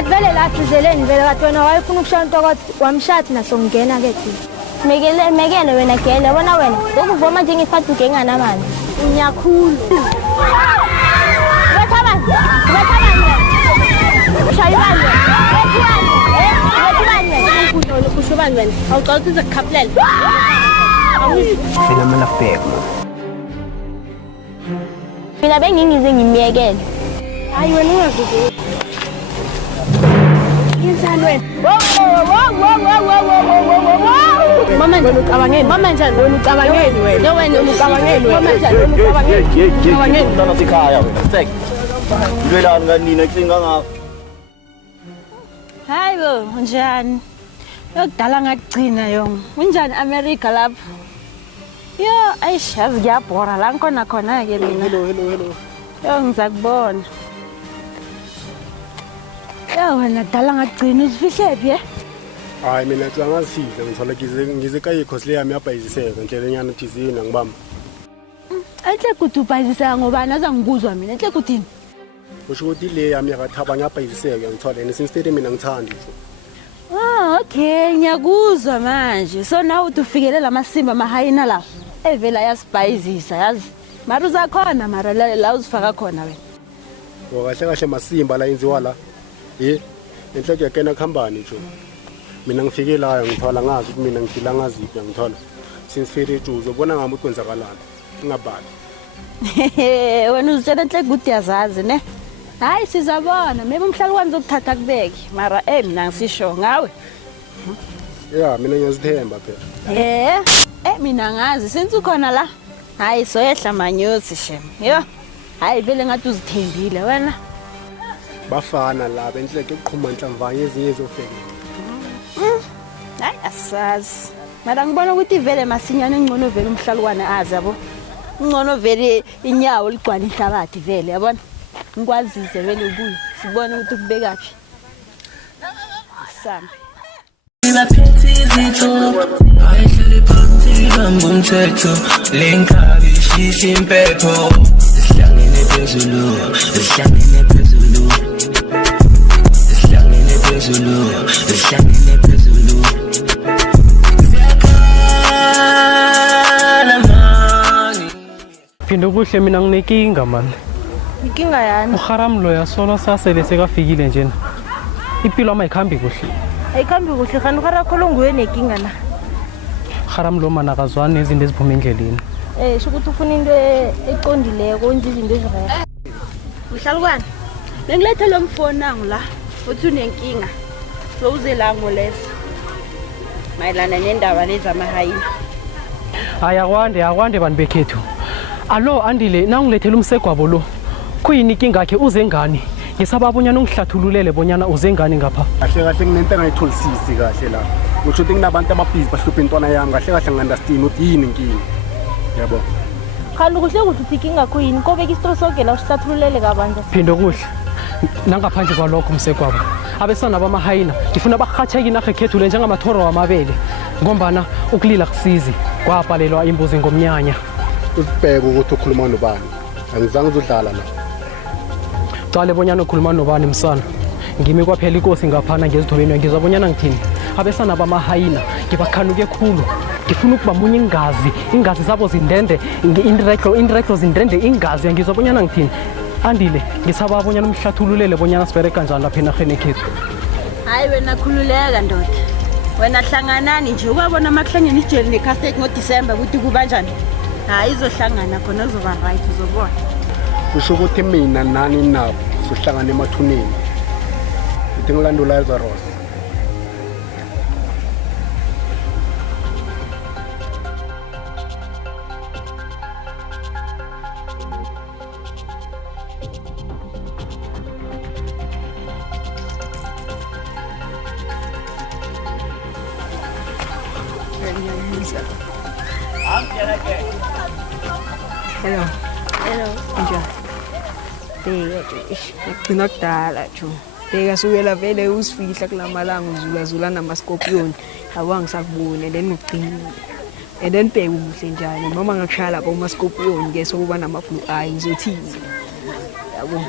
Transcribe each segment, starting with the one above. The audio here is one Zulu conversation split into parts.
Kanti vele la thizeleni vele kathi wena wayefuna ukushaya uNtokoti wamshathi nasongena ke thina. Mekele wena gele yabona wena ngokuvoma nje ngiphatha ugengana manje. Unyakhulu. Bathaba. Shayibani. Kushobani wena. Awuqala ukukhaphlela. Phela malabheka. Mina bengingize ngimiyekele. Hayi wena ungazuke. Yenzani wena? Mama nje ucabangeni. Mama njani wena ucabangeni wena? No wena ucabangeni wena. Mama njani wena ucabangeni? Ucabangeni Mntana sekhaya wena. Sek. Ilwelani kanina kusinga ngakho. Hayibo njani? Yokudala ngagcina yong. Unjani America lapho? Yo, ayishazi ngiyabhora la ngkhona khona ke mina. Hello. Yo ngizakubona. Yo wena dala ngagcina uzifihlephi Hayi mina ngizangazifihla ngithola ngize kayikho sile yami yabhayiziseka ndlenyana thizini ngibamba. Enhle kuthi ubhayiziseka ngobani azangibuzwa mina enhle kuthini? Usho ukuthi le yami yakathaba ngiyabhayiziseka ngithola nesinsteri mina ngithandi nje. Okay, ngiyakuzwa manje. So now uthi ufikele lamasimba mahayina la. Evela yasibhayizisa yazi. Mara uzakhona mara la uzifaka khona wena. Kahle masimba la yenziwa la. Enhle kuyakena khambani nje. Mina ngifike la ngithola ngazi ukuthi mina ngidila ngaziphi ngithola. Since uzo bona ngami ukwenzakalana. Ngingabali. Wena uzitshela enhle ukuthi yazazi ne. Hayi sizabona maybe umhlali wami uzokuthatha kubeke mara mina ngisisho ngawe. Yeah, mina ngiyazithemba phela. Mina ngazi since ukhona la. Hayi soyehla manyosi shem. Yo. Hayi vele ngathi uzithembile wena. Bafana la benhle ukuqhuma inhlamvanye ezinye ezofeka. Hayi asazi. Mara ngibona ukuthi vele masinyane ngcono vele umhlalukwane azi yabo. Ngcono vele inyawo ligcwala inhlabathi vele yabona. Ngikwazise vele ukuyi sibone ukuthi kubekaphi. Asambe. Baphethe izitho ayihlele phansi bamba umthetho lenkabi ishisa impepho sihlangene phezulu Phindo kuhle mina nginekinga man. Inkinga yani? Uharam lo yasolo sasele sekafikile njena. Impilo amayikhambi kuhle. Ayikhambi kuhle kanti ukhara nguye nenkinga la. Haram lo mana akazwani nezinto eziphuma endleleni. Sho ukuthi ufuna into eqondileko wenza izinto ezirayha. Mhlalukwane. Bengilethe lo mfoni nangu la. Uthi unenkinga. So uze la ngoleso. Mayelana nendaba lezi amahayini. Akwande bantu bekhethu. Alo andile nangilethela umsegwabo lo. Kuyini inkinga yakhe uze ngani? Ngisaba bonyana ungihlathululele bonyana uze ngani ngapha. Kahle nginento engayitholisisi kahle la. Usho ukuthi kunabantu ababhizi bahlupha intwana yami kahle ngiunderstand ukuthi yini inkinga. Yabo. Kanti kuhle ukuthi inkinga kuyini kobeka isitro sonke la usihlathululele kabanzi. Phindo kuhle. Nangaphandle kwalokho umsegwabo. Abesana bamahayina ngifuna bahatheke inarhe khethu le njengamathoro wamabele. Ngombana ukulila kusizi kwabhalelwa imbuzi ngomnyanya. Usibheke ukuthi ukhuluma nobani. Angizange uzodlala la. Cale bonyana ukhuluma nobani msana. Ngimi kwaphela inkosi ngaphana ngezithobeni ngizwa bonyana ngithini. Abesana bamahayina ngibakhanuke khulu. Ngifuna ukubamunya ingazi zabo zindende indirecto zindende ingazi ngizwa bonyana ngithini. Andile ngisaba bonyana umhlathululele bonyana sibere kanjani lapha enarheni ekhethu. Hayi wena khululeka ndoda. Wena hlanganani nje ukwabona amahlangene ijeli necastate ngoDecember ukuthi kuba njani. Hayi izohlangana khona kuzoba right uzobona. Kusho ukuthi mina nani nabo sihlangana emathuneni. Ithi ngilandula Lazarus. Hello. Njani? Ngigcina kudala jo. Beka sukela vele usifihla kulamalanga uzula namascorpion. Awangisakubone then ngigcina. And then bheka uhle njani noma ngakshaya lapha umascorpion ke sokuba nama blue eye ngizothini. Yabo.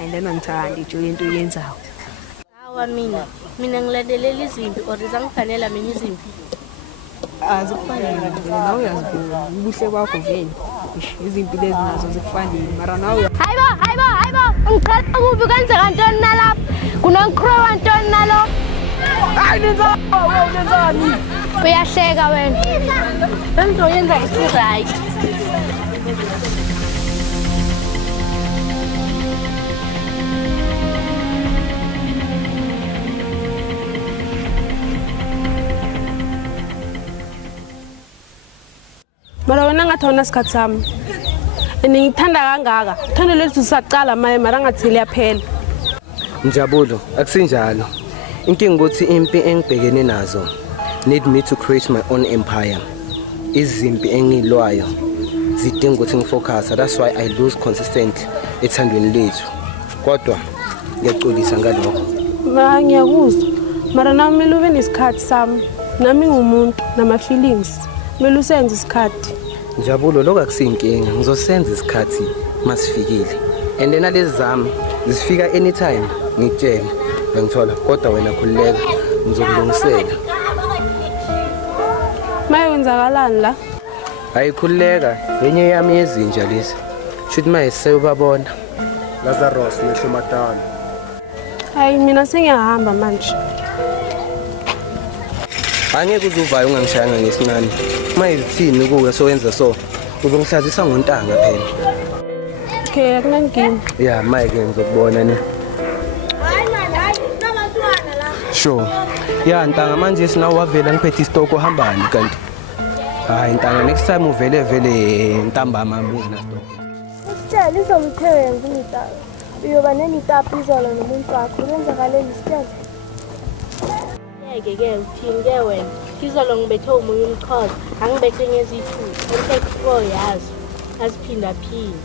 And then angithandi jo into yenzayo. mina ngilandelela izimpi or zangifanele mina izimpi. Azikufanele nawe uyazibona ubuhle bakho vele. Izimpi lezi nazo zikufanele mara nawe Hayibo, ngiqala kubi kwenzeka ntoni nalapha? Kunonkrow wantoni nalo? hayi nenzani Uyahleka wena. Lento yenza isi-right. Mara wena ngathi awuna sikhathi sami. Ngithanda kangaka. Uthando lethu sisaqala maye mara ngathi liyaphela. Njabulo, akusinjalo. Inkinga ukuthi impi engibhekene nazo need me to create my own empire. Izimpi engilwayo zidinga ukuthi ngifocus. That's why I lose consistently ethandweni lethu. Kodwa ngiyaxolisa ngalokho. Ngiyakuzwa. Mara nami kumele ube nesikhathi sami. Nami ngumuntu nama feelings. Kumele usenze isikhathi. Njabulo lokho akusinkinga. Ngizosenza isikhathi masifikile. And then lezi zami zifika anytime ngikutshela. Ngithola kodwa wena khulileka ngizokulungisela. Maye wenzakalani la? Ayikhulileka yenye yami yezinja lezi. Shothi maye seyubabona. Lazarus neHlomatana. Hayi mina sengiyahamba manje. Angeke uzuvaya ungangishayanga ngesincane. Mayizithini kuwe sowenza so uzongihlazisa ngontanga phela. Okay, akunankinga. Yeah, maye ke ngizokubona ne. Sure. Yeah, ntanga manje sina wavela ngiphethe istoko ohambani kanti. Hayi ntanga next time uvele ntambama buzi na stock. Sitshela izomthelela ngimtaka. Uyoba nemitapu izolo nomuntu wakho kwenzakaleni sitshela. Ngeke uthini ke wena? Izolo ngibethe umunye umkhozi, angibethe ngezithu. Emphefo yazo. Asiphinda phinda.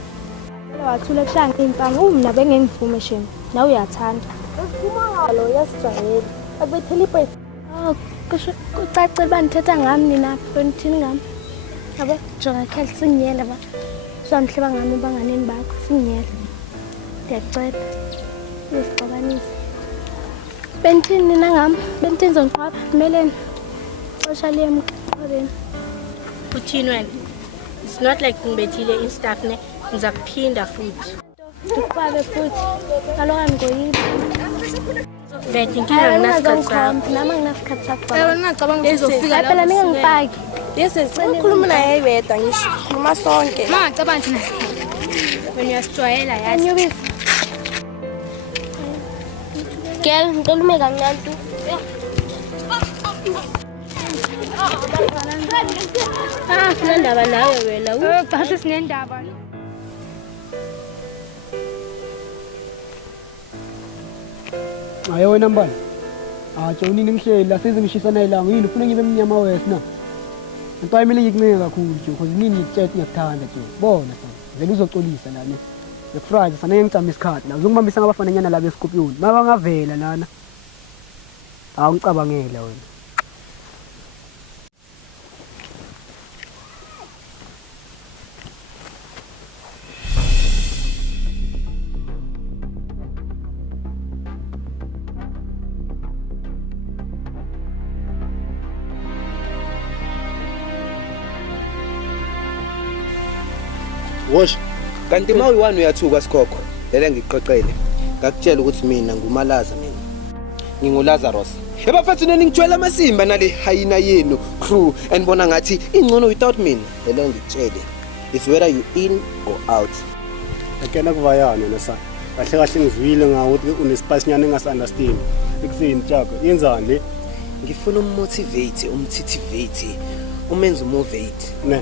Wathula kushanga impanga umna bengengivumeshini. Nawe uyathanda. Usikhuma lo yasijayela. Abethele iphepha. Oh, kucacile banithetha ngami nina bonithini ngami. Yabo, jonga khali sinyela ba. Samhleba ngami banganeni bakho sinyela. Ngiyacela. Usixabanisa. Bentini nina ngami, bentini zonqaba meleni. Xesha liyemqabeni. Uthini wena? It's not like ngibethile instaff ne ngizakuphinda futhi. Ukubabe futhi. Kaloku ngoyini. Bethi inkinga nginasikhathi sami. Nama nginasikhathi sakho. Yebo ngingacabanga ukuthi uzofika la. Phela mina ngipaki. Ukhuluma naye yedwa ngisho. Khuluma sonke. Mangacabanga thina. Wena uyasijwayela yathi. Girl, ngicela kancane. Sinendaba nawe wena. Bhasi sinendaba. Hayi wena mbali. Atsho unini ngihleli la sezingishisa ilanga yini ufuna ngibe emnyama wesi na. Into ayimile ngikunceke kakhulu nje because nini ngitshethe ngiyakuthanda nje. Bona sana. Vele uzoxolisa lana. Ngefriday fanele ngicama isikhathi la. Uzongibambisa ngabafananyana laba eScorpion. Mabangavela lana. Ngicabangela wena. Wash. Kanti mawu1 uyathuka sikhokho. Lele ngiqoqele. Ngakutshela ukuthi mina ngumalaza mina. NginguLazarus. Ebafethu ningitshwela amasimba nale hayina yenu crew andibona ngathi ingcono without mina. Lele ngitshele. It's whether you in or out. Akena kuvayana nesa. Kahle kahle ngizwile ngawo ukuthi unespace nyane engasunderstand. Ekuseni tshaka. Yenzani le? Ngifuna ummotivate, umtitivate, umenze umovate. Ne.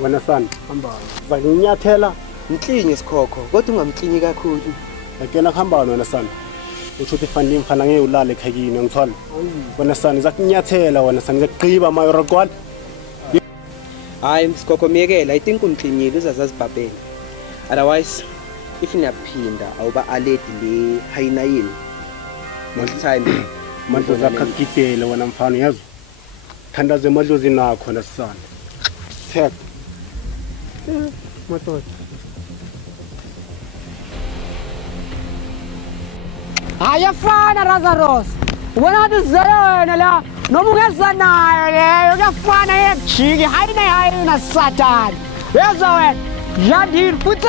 Wena sana hamba valinyathela Mklinye sikhokho kodwa ungamklinyi kakhulu. akena kuhamba wena sana uthi fanele mfana ngeke ulale ekhayini ngithwala wena sana izakunyathela wena sana ngizaqhiba mayoraqwala. Hayi sikhokho miyekela I think unklinyile uzazazibhabhela. Otherwise if niyaphinda awuba alert le hayina yini. Next time manje zakagidela wena mfana yazi. Thandaze emadlozi nakho nasana. Thek. Matot. Ayafana Lazarus. Ubona ukuthi sizele wena la noma ungeza nayo leyo kuyafana yekujiki hayina Satan. Yezwa wena. Yandini futhi.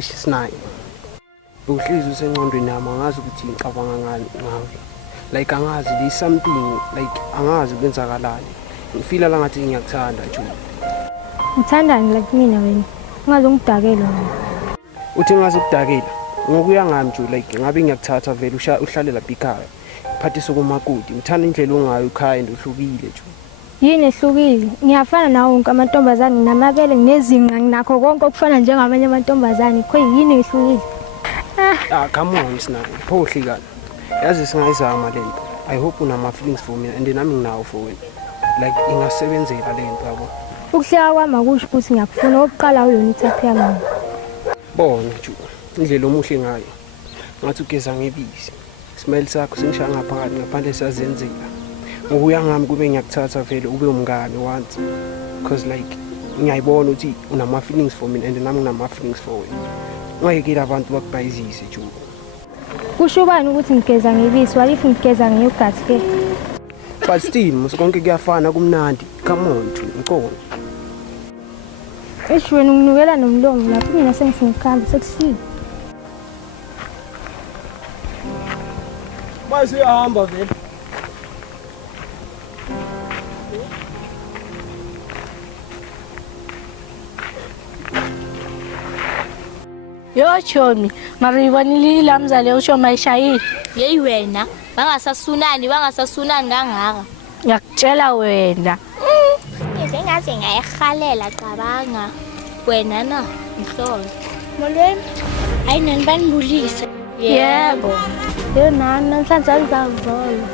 Sinai. Uhlezi usengqondweni yami angazi ukuthi ngicabanga ngani ngawe. Like angazi there's something like angazi kwenzakalani. Ngifila la ngathi ngiyakuthanda nje. Ngithandani like mina wena. Ungazongidakela wena. Uthi ngazokudakela. Ngokuya ngami nje like ngabe ngiyakuthatha vele uhlale lapha ekhaya. Phathi sokumakoti. Ngithanda indlela ongayo ekhaya ndohlukile nje. Yini ehlukile? Ngiyafana nawo wonke amantombazane nginamabele nginezinqa nginakho konke okufana njengabanye amantombazane. Kho yini ehlukile? Come on Sinai. Phohlika. Yazi singayizama lento. I hope unama feelings for me and nami nginawo for wena. Like ingasebenzela lento yabo. Ukuhleka kwami akusho ukuthi ngiyakufuna oqala uyona ithaphi yami. Bona nje indlela omuhle ngayo. Ngathi ugeza ngebisi. Smell sakho singishaya ngaphakathi ngaphandle sazenzela. Ngokuya ngami kube ngiyakuthatha vele ube umngane once because like ngiyayibona ukuthi unama feelings for me and nami nginama feelings for wena. Ngeke abantu bakubhayizise nje. Kusho bani ukuthi ngigeza ngebisi walifu ngigeza ngeyogurt ke? But still musikonke kuyafana kumnandi. Come on nje ngicona. Wena unginukela nomlomo lapho mina sengifuna ukuhamba sekusile. Base hamba vele. Yo Chomi, maribonile lamzale usho mayishayile. Yeyi wena, bangasasunani kangaka. Ngiyakutshela wena. Ngize ngaze ngayihalela cabanga. Wena na, ngihlolo. Molweni. Hayi nani banibulisa. Yebo. Yo nani namhlanje angizavolo.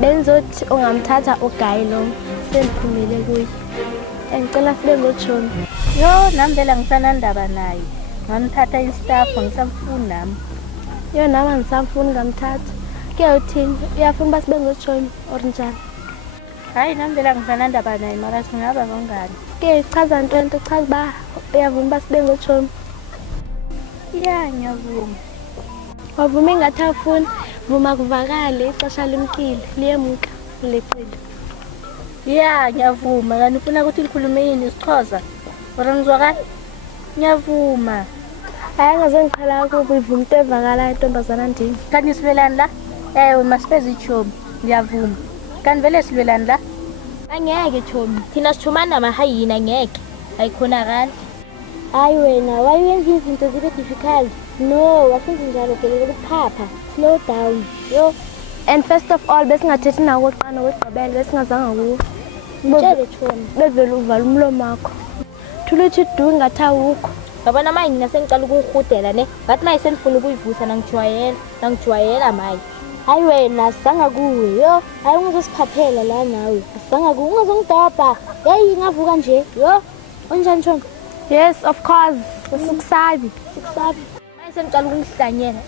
Benzothi ungamthatha uGayi lo seniphumile kuye. Engicela sibe ngoJohn. Yo nami vela ngisanandaba naye. Ngamthatha istaff ngisamfuna nami. Yo nami ngisamfuna ngamthatha. Ke uthini? Uyafuna basibe ngoJohn or njani? Hayi nami vela ngisanandaba naye mara singaba ngongani. Ke chaza into chaza ba uyavuma basibe ngoJohn. Ya ngiyavuma. Wavuma ngathi afuna vuma kuvakale ixesha limkile liyemuka leqile. Ya ngiyavuma kanti ufuna ukuthi likhulume yini isiXhosa? Ora ngizwakala? Ngiyavuma. Hayi ngaze ngiqala ukuba ivuma into evakala intombazana ndini. Kanti silwelani la? Masipeze ichomi. Ngiyavuma. Kanti vele silwelani la? Angeke chomi. Thina sichumana namahayina ngeke. Ayikhonakala. Hayi wena, why wenza izinto zibe difficult? No, asenze njalo ke ukuphapha. Slow down. Yo. And first of all, besingathethi nawo oqana wegqibelo besingazanga kuwo. Ngitshele chomi. Bevele uvala umlomo wakho. Thuluthi du ngatha ukho. Ngabona manje ngina sengicala ukungihudela ne. Ngathi manje senifuna ukuyivusa nangijwayela maye. Hayi wena sanga kuwe. Yo, hayi ungazosiphaphela la nawe. Sanga kuwe ungazongidobha. Hey ngavuka nje. Yo. Unjani Chomi? Yes, of course. Sikusabi. Manje sengicala ukungihlanyela.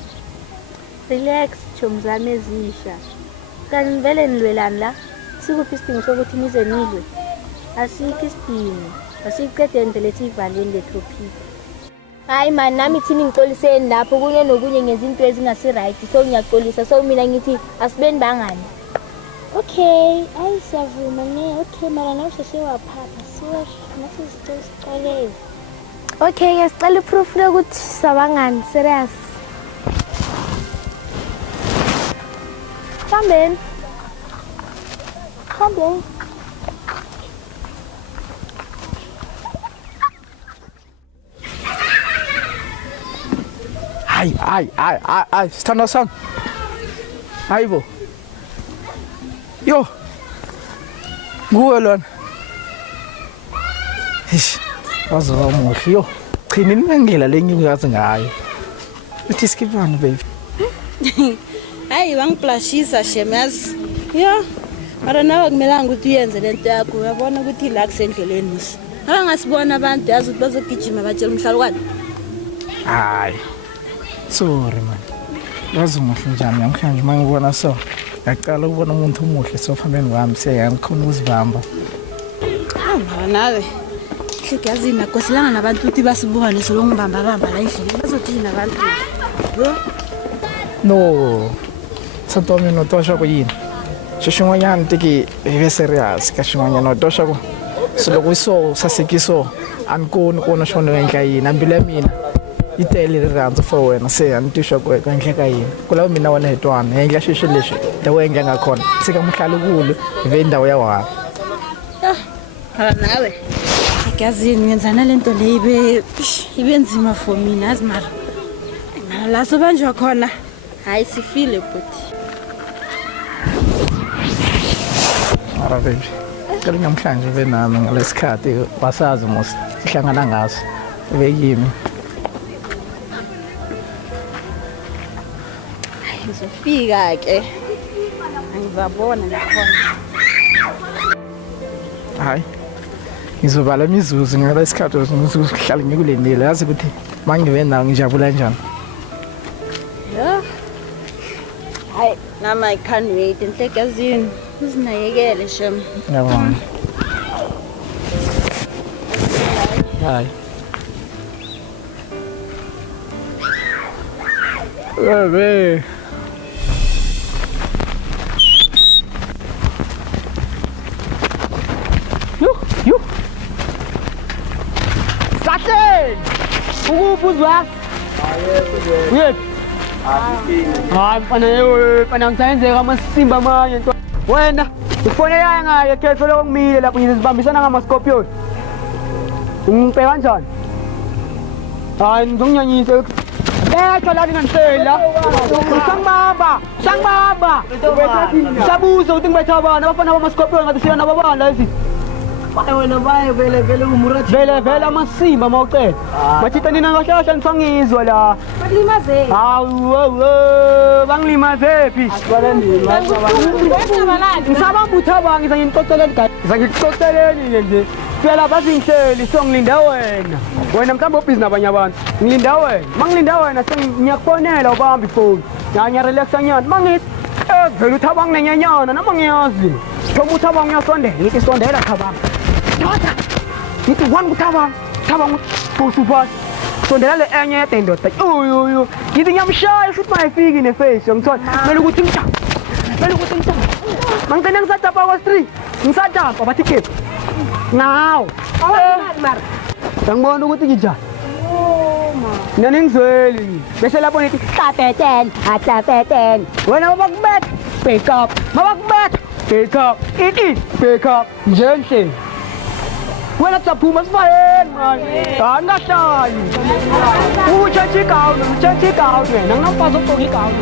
Relax chomi zami ezisha. Kanti vele nilwelani la? Sikuphi isidingo sokuthi nize nilwe? Asikho isidingo. Asiqede nje lethi ivaleni letopic. Hayi man nami thini ngixoliseni lapho kunye nokunye ngezinto ezingasi right so ngiyaxolisa so mina ngithi asibeni bangani. Okay, ayi siyavuma ne. Okay mara nawe waphapha. Sorry, nasi sicela. Okay, ngisicela proof lokuthi sabangani serious. Come on. Ay, sithanda sami. Hayibo. Yo. Nguwe lona. Hish. Wazoba muhle yo. Chini ningangela lenyuku yazi ngayo. Uthi skipani baby. Hayi bangiplashisa shemazi. Yo. Mara nawe kumelanga ukuthi uyenze lento yakho uyabona ukuthi la kusendleleni musi. Abangasibona abantu yazi ukuthi bazogijima batshela umhlalukwane. Hayi. Sorry man. Yazi umuhle njani namhlanje uma ngibona so ngaqala ukubona umuntu umuhle sophambeni kwami seyangikhona ukuzibamba. Nawe hleke yazi nakoselana nabantu ukuthi basibone solongibamba bamba la endlini bazothina abantu. No. Santo no tosha ko yini. Xixin'wanyana tiki ve serious ka xin'wanyana tosha ko so loko so sasekiso a ni kona xona endla yini ambile mina yi tele rirhandzu for wena se a ni twisha ku eka endla ka yini ku lava mina wena hetwana endla xixi lexi ta wena nga khona tshika muhlalukulu ve ndawu ya wona. Nawe akazini ngenzana lento le ibe nzima for mina azimara la so banjwa khona hayi sifile buti. Ara baby kali namhlanje ve nami ngalesikhathi wasazi mos sihlangana ngaso ve yimi ngizofika ke angizabona nakhona. hayi ngizobala imizuzu ngalesikhathi ngizohlala ngikulenile yazi ukuthi mangive nawe ngijabula njani. Hayi nama I can't wait enhlekazini uzinayekele shem. Yabona. Hayi. Bebe. Yo. Satin. Ukupuzwa. Yep. Hayi pana ngizayenzeka masimba manje nto. Wena ifone yaya ngaye khetho lokungimile lapho ngizibambisana ngama-scorpion. Ngiphe kanjani? Hayi ngizonginyanyise. Betho la ninganisela. Sangibamba. Sabuza ukuthi ngibetha abana abafana bama-scorpion ngathi siyana babana lezi. Wena baye vele umurathi. Vele amasimba mawucela. Bathita nina kahle nisangizwa la. Balimaze. Hawu bangilimaze phi? Ngisabambutha abangi ngizangixoxeleni gayi. Ngizangixoxeleni nje. Phela bazingihleli songilinda wena. Wena mhlawumbe ubhizi nabanye abantu. Ngilinda wena. Mangilinda wena sengiyakufonela ubamba ifoni. Nyanya relaxa nyana. Mangithi vele uthaba nginenyanyana noma ngiyazi. Thoma uthaba ngiyasondela. Ngithi sondela thaba. Doda. Ngithi wani uthaba. Thaba ngusupha. Sondela le enye yedendoda. Uyu. Ngithi ngiyamshaya futhi mayifiki neface ngithola. Mele ukuthi ngitha. Mangicela ngisatapa kwa street. Ngisatapa bathi kephi. Now. Ngibona ukuthi ngijani. Nani ngizweli. Bese lapho nithi hlapeten. Wena babakubetha. Pick up. Babakubetha. Pick up. Pick up. Njenhle. Wena tsaphuma sifayeni manje. Angahlayi. Uchachi kawu wena ngaphazo qoki kawu.